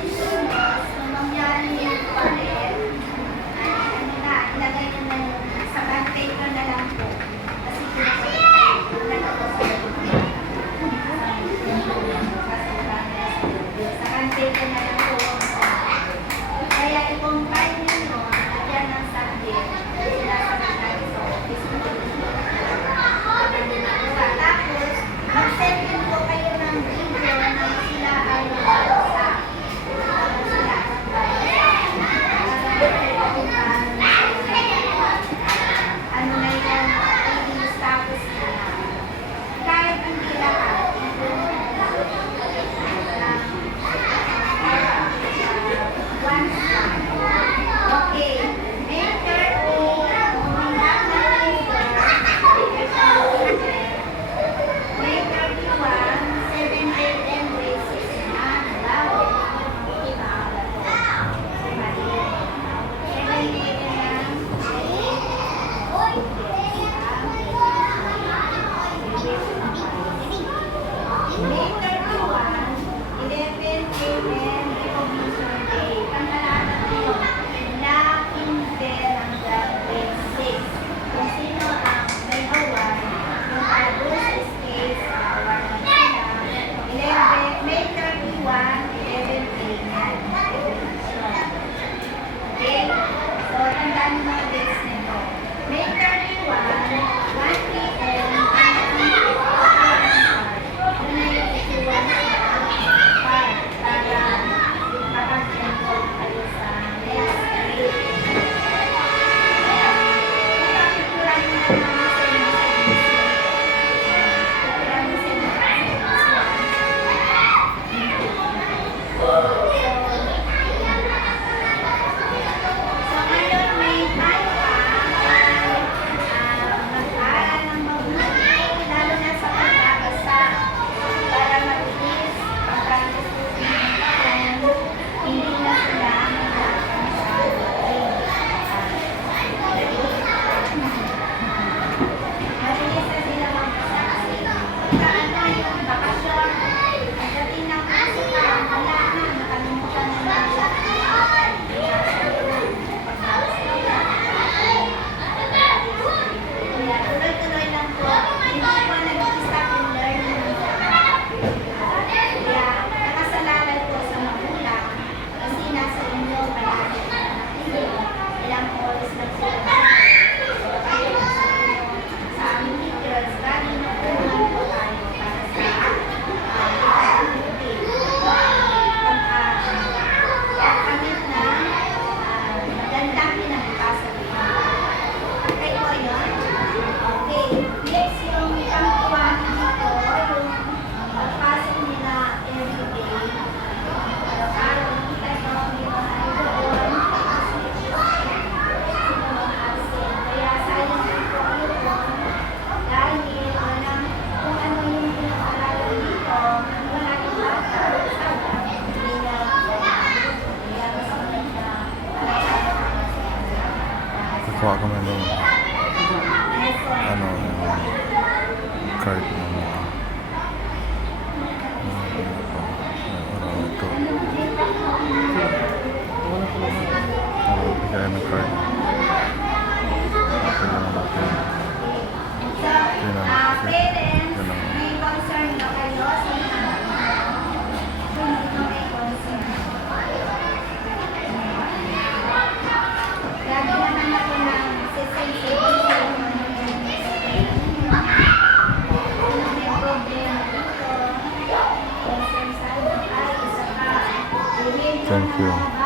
posisyon mo, kung mangyari yung palit, ano na, ilagay nyo na yung sa bond paper na lang po. Kasi pinapalit kayo. Sa bond paper na lang po. Kaya i-combine nyo nyo, lagyan ng subject, sinasabi natin sa office mo. Tapos, mag-send din po kayo ng video na sila ay nagbabasa. Sila ay ano na yung reading status nila. Kahit hindi lahat, okay. May 30, we have na May 31, 7 grade and grade 6 na. Lalo. Mali. 7 grade and May 31, 11 a.m. recognition day. Pangalanan ko na kinder ang grade 6. Kung sino ang may award, yung others is case award na sila. 11, May 31, 11 a.m. Okay? So, tandaan mo mga dates nito. May 31, 1 p.m. Kuha ko man ng ano, card ng ito. Bigay ng card. Parents, may concern na kayo sa kung sino may concern. Lagi naman ako ng sisensibili may problema dito. Concern sa ay isa ka. Thank you.